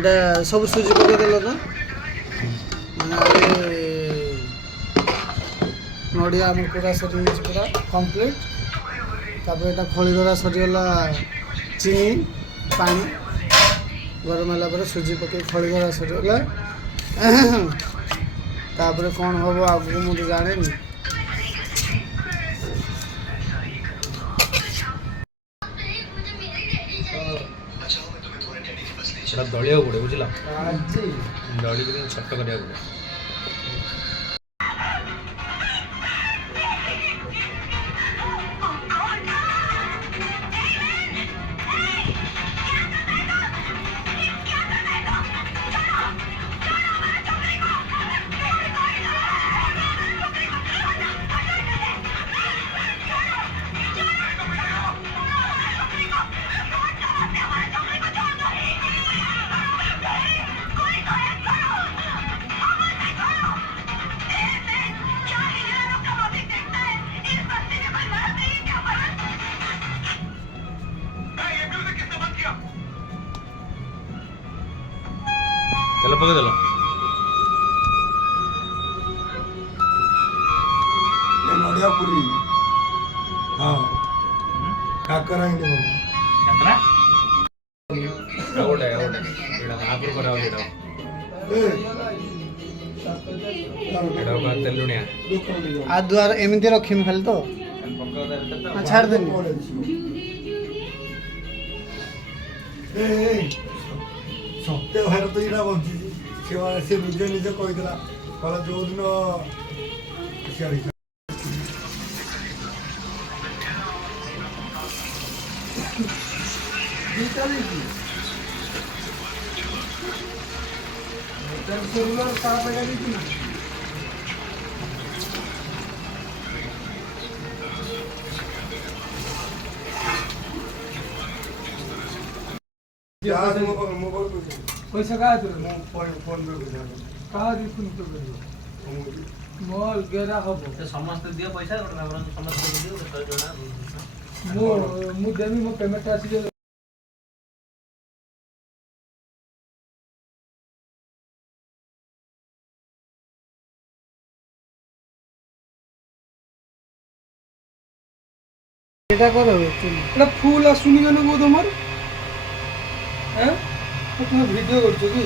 এটা ସବୁ ସୁଜି ପକେଇଦେଲ ତ ମାନେ ନଡ଼ିଆ ଆମର ପୁରା ସରିଯାଇଛି ପୁରା କମ୍ପ୍ଲିଟ୍। ତାପରେ ଏଇଟା ଖଳି ଧରା ସରିଗଲା, ଚିନି ପାଣି ଗରମ ହେଲା ପରେ ସୁଜି ପକେଇ ଖଳି ଧରା ସରିଗଲା। ତାପରେ କ'ଣ ହେବ ଆଗକୁ ମୁଁ ତ ଜାଣିନି। ସେଟା ଦଳିବାକୁ ପଡ଼ିବ ବୁଝିଲ, ଦଳିକି ଛୋଟ କରିବାକୁ ପଡ଼ିବ। ତେଲ ପକେଇଦେଲ, ନଡ଼ିଆ ପୁରୀ ହଁ କାକରା ଆଉ ଗୋଟେ ଆଗରୁ କରାହେଉଛି ଏଇଟା ତେଲୁଣିଆ ଆଦୁଆର ଏମିତି ରଖିମି ଖାଲି ତ ଛାଡ଼ିଦେନି। ସତ୍ୟ ଭାରତ ଏଇଟା ବଞ୍ଚିଛି। ସେ ନିଜେ ନିଜେ କହିଥିଲା କହିଲା ଯୋଉଦିନ पैसा कहाँ फोन कहाँ मल गेरा हम ସମସ୍ତେ ଦିଅ ପଇସା ସମସ୍ତେ ମୁଁ ଦେବି ମୋ ପେମେଣ୍ଟ ଆସିଲେ। এটা করো এটা ফুল আর শুনি কেন গো তোমার? হ্যাঁ তুমি ভিডিও করছো কি?